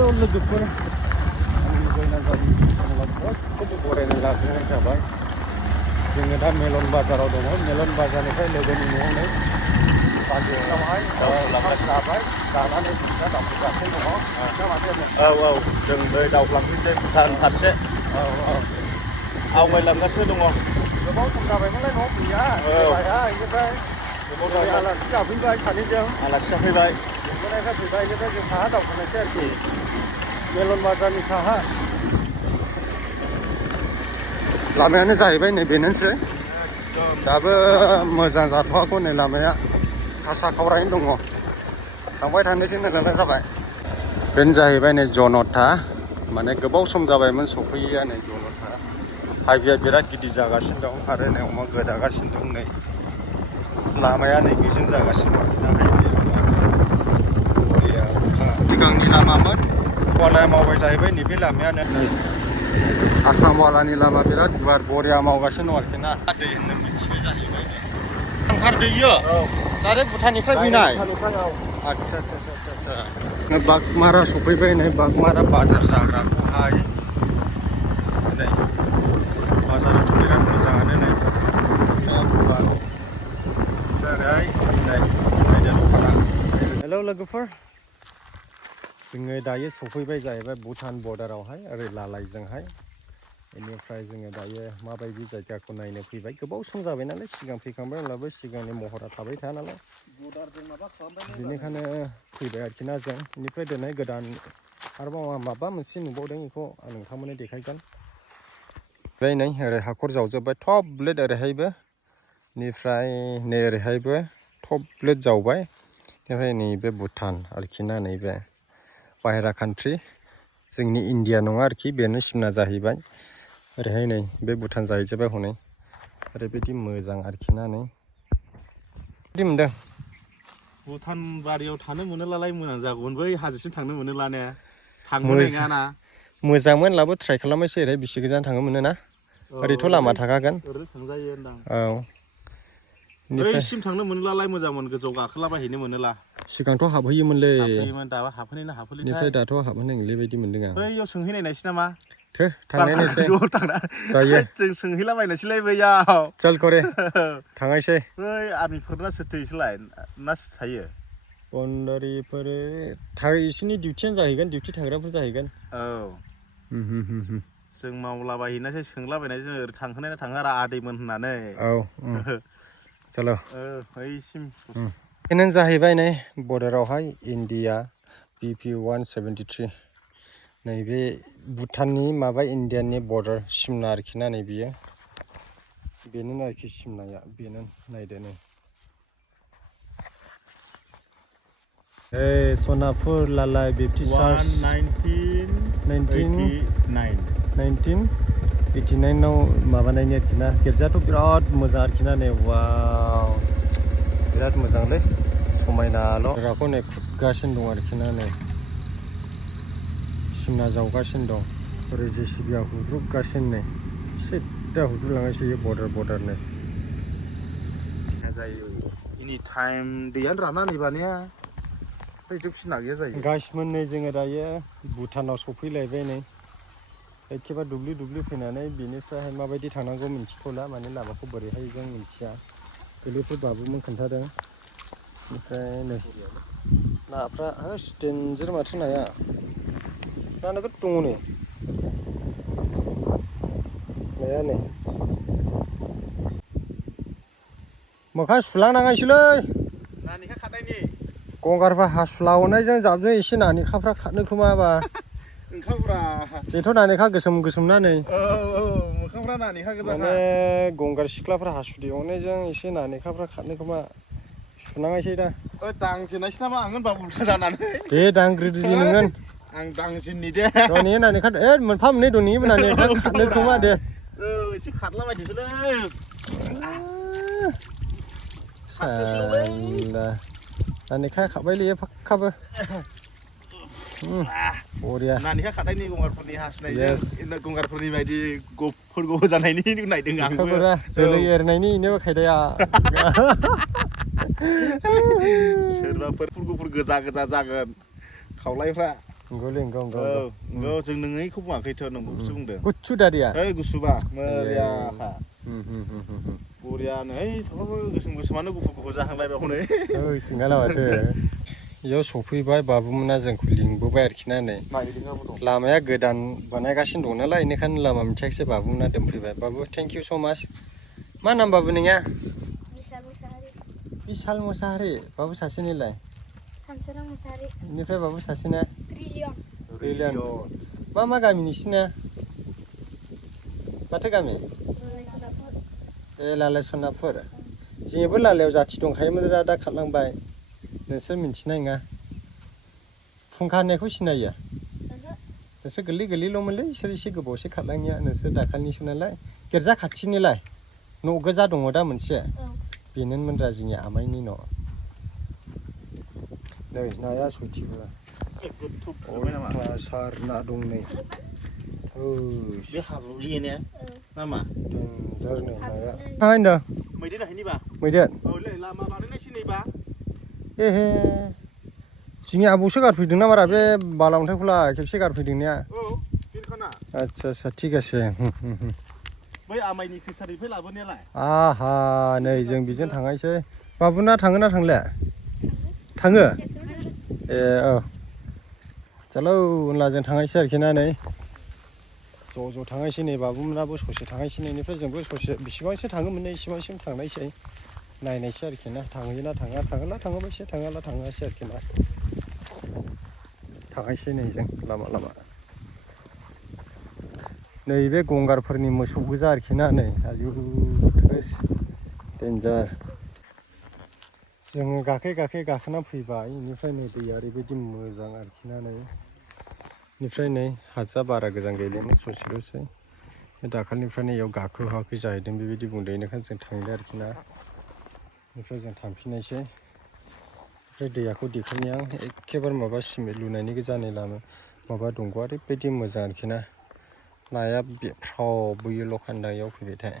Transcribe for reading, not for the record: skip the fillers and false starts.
लोगोफोर आंनि गयनागारि खौबो बरायनो लाग्रोनाय जाबाय जोङो दा मेलन बाजाराव दङ मेलन बाजारनिफ्राय लोगोनि न'आव नै बाजारावहाय जाबाय जानानै दा दावखोगासिनो दङ औ जों बै दावख्लांफिनसै भुटान फारसे आवगायलांगासिनो दङ गोबाव सम जाबायमोनलाय न'आव फैया बेनिफ्राय आलासि जाफैबाय सानैजों आलासि जाफैबाय लिंबोनायखाय फैबाय बेनिफ्राय जों साहा दावखोनोसै आरोखि मेलन बाजारनि साहा लामायानो जाहैबाय नै बेनोसै दाबो मोजां जाथ'वाखै नै लामाया खासा खावरायैनो दङ थांबाय थानोसै होननाय जाबाय बेनो जाहैबाय नै जनता माने गोबाव सम जाबायमोन सफैयैया नै जनता हाइवेआ बिराद गिदिर जागासिनो दं आरो नै अमा गोदागासिनो दं नै लामाया नै बेजों जागासिनो दं सिगांनि लामामोन वालाया मावबाय जाहैबाय नैबे लामायानो नै आसाम वालानि लामा बिराद गुवार बरिया मावगासिनो दं आरोखि ना दै होननो मिथिनाय जाहैबाय ओंखारदैयो आरो भुटाननिफ्राय फैनाय आदसा बागमारा सफैबाय नै बागमारा बाजार जाग्राखौहाय नै बाजाराथ' बिराद मोजाङानो नै हेलौ लोगोफोर जोङो दायो सफैबाय जाहैबाय भुटान बर्डारावहाय ओरै लालायजोंहाय बेनिफ्राय जोङो दायो माबायदि जायगाखौ नायनो फैबाय गोबाव सम जाबाय नालाय सिगां फैखांबाय होनब्लाबो सिगांनि महरा थाबाय थाया नालाय बेनिखायनो फैबाय आरोखि ना जों बेनिफ्राय दिनै गोदान आरोबाव माबा मोनसे नुबावदों बेखौ आं नोंथांमोननो देखायगोन ओमफ्राय नै ओरै हाखर जावजोब्बाय टपलेट ओरैहायबो बेनिफ्राय नै ओरैहायबो टपलेट जावबाय ओमफ्राय नैबे भुटान आरोखि ना नैबे बाहेरा कान्ट्रि जोंनि इण्डिया नङा आरोखि बेनो सिमना जाहैबाय ओरैहाय नै बे भुटान जाहैजोब्बाय हनै ओरैबायदि मोजां आरोखि ना नै बिदि मोनदों भुटान बारियाव थानो मोनोलाय मोजां जागौमोन बै हाजोसिम थांनो मोनोला ने थांबोनाय नङाना मोजांमोन लाबो ट्राइ खालामनोसै ओरै बेसे गोजान थाङो मोनो ना ओरैथ' लामा थाखागोन ओरै थांजायो होनदां औ बैसिम थांनो मोनोलाय मोजांमोन गोजौआव गाखोलाबायहैनो मोनोला सिगांथ' हाबहैयोमोनलै हाबहैयोमोन दाबा हाबफैनो हाबफैलिथाय बेनिफ्राय दाथ' हाबहोनो नागिरलै बायदि मोनदों आं बैयाव सोंहैनायनायसै नामा थो थांनायनोसै जायो जों सोंहैलाबायनोसैलै बैयाव चल करे थांनायसै बै आर्मिफोरना सोरथोयोसोलाय ना थायो बन्दारिफोर बिसोरनि डिउटियानो जाहैगोन डिउटि थाग्राफोर जाहैगोन औ जों मावलाबायहैनायसै सोंलाबायनाय जों ओरै थांहोनाय थाङो आरो आदैमोन होननानै औ चलो बैसिम बेनो जाहैबाय नै बर्डारावहाय इण्डिया BP 173 नैबे भुटाननि माबा इण्डियानि बर्डार सिमना आरोखि ना नै बियो बेनो आरोखि सिमनाया बेनो नायदो नै सनापुर लालाय बिब्टि चार्ज 1989 माबानायनि आरोखि ना गिर्जायाथ' बिराद मोजां आरोखि ना नै वाव बिराद मोजांलै समायनाल' हाग्राखौ नै खुरगासिनो दं आरोखि ना नै सिमना जावगासिनो दं ओरै JCBआ हुद्रुबगासिनो नै सिद्दा हुद्रुलांगासिनो बर्डारनो जायो एनि टाइम दैयानो राना नै बानाया फिसिना गैया जायो गाइसमोन नै जोङो दायो भुटानाव सफैलायबाय नै एखेबारे दुब्लि फैनानै बेनिफ्रायहाय माबायदि थांनांगौ मिन्थिथ'ला माने लामाखौ बोरैहाय जों मिन्थिया गोरलैफोर बाबुमोन खोन्थादों ओमफ्राय नै नाफ्रा होस देनजार माथो नाया ना नोगोद दङ नै नाया नै मोखां सुलांनाङासैलै नानिखा खारनायनि गंगारफ्रा हासुलावनायजों जाबजों एसे नानिखाफ्रा खारनो खोमाबा ओंखामफ्रा बेथ' नानिखा गोसोम ना नै मोखांफ्रा नानिखा गोजाखा माने गंगार सिख्लाफ्रा हासुदै अरनायजों एसे नानिखाफ्रा खारनो खोमा सुनाङासै दा दांजेनायसै नामा आं होनबा उल्था जानानै दे दांग्रोदो दे नोङो आं दांजेननि दे र'नि नानिखा मोनफा मोननै दं नि नानिखा खारनो खोमा दे एसे खारलाबायदोसोलै नानिखा खारबायलै फाक्काबो बरिया नानिखा खारनायनि गंगारफोरनि हासुनायजों गंगारफोरनि बायदि गफुर जानायनि नायदों आंबो जोलै एरनायनि इनो खायदाया सोरबाफोर गुफुर गोजा जागोन खावलायफ्रा नंगौलै नंगौ नंगौ जों नोंनिखौ बुङाखैथ' नोंखौसो बुंदों गुसु दारिया गुसुबा मोरियाखा बरियानो सावफ्रामबो गोसोम गोसोमानो गुफुर गुफुर जाहांलायबाय हनै सिंगाला माथो इयाव सफैबाय बाबुमोना जोंखौ लिंबोबाय आरोखि ना नै लामाया गोदान बानायगासिनो दं नालाय बेनिखायनो लामा मिथियाखिसै बाबुमोना दोनफैबाय बाबु थेंक इउ स' माच मा नाम बाबु नोंनिया बिशाल मुसाहारि बाबु सासेनिलाय सानसोरां मुसाहारि बेनिफ्राय बाबु सासेना रिलियन मा गामि नोंसिना माथो गामि लालाय सनापुर जोंबो लालायाव जाथि दंखायोमोन दा खारलांबाय नोंसोर मिन्थिनाय नङा फुंखा होननायखौ सिनायो नोंसोर गोरलैल'मोनलै इसोर एसे गोबावसो खारलांनिया नोंसोर दाखालिनिसो नालाय गिर्जा खाथिनिलाय न' गोजा दङ दा मोनसे बेनोमोन रा जोंनि आमाइनि न' नै नाया सयथिबो अयथासार ना दं नै बे हाब्रुलिये नामा देन्जार नै नाया मा होनदों मैदेर हायनिबा मैदेर औलै लामा बानायनायसै नैबा एहे जोंनि आबौसो गारफैदों ना मारा बे बाला अन्थाइखौलाय खेबसे गारफैदोंनिया आच्छा थिगासे बै आमाइनि फिसारिनिफ्राय लाबोनायालाय आहा नै जों बेजों थांनायसै बाबुना थाङोना थांले थाङो ए औ चलो होनब्ला जों थांनायसै आरोखि ना नै ज' थांनायसै नै बाबुमोनाबो ससे थांनायसै नैनिफ्राय जोंबो ससे बेसेबांसो थाङोमोन इसेबांसिम थांनायसै नायनायसै आरोखि ना थाङो ना थाङा थाङोला थाङोबा एसे थाङाला थाङासै आरोखि ना थांनायसै नै जों लामा नैबे गंगारफोरनि मोसौ गोजा आरोखि ना नै आयु देन्जार जोङो गाखै गाखोना फैबाय बेनिफ्राय नै दैया ओरैबायदि मोजां आरोखि ना नै बेनिफ्राय नै हाजोआ बारा गोजान गैलामोन ससेल'सै दाखालिनिफ्रायनो इयाव गाखोहोआखै जाहैदों बेबायदि बुंदों बेनिखायनो जों थांदों आरोखि ना बेनिफ्राय जों थांफिननायसै ओमफ्राय दैयाखौ देखायनि आं एखेबारे माबा सिमेन्ट लुनायनि गोजानै लामा माबा दंग' ओरैबायदि मोजां आरोखि ना नाया बेफ्राव बोयो लखान्दायाव फैबायथाय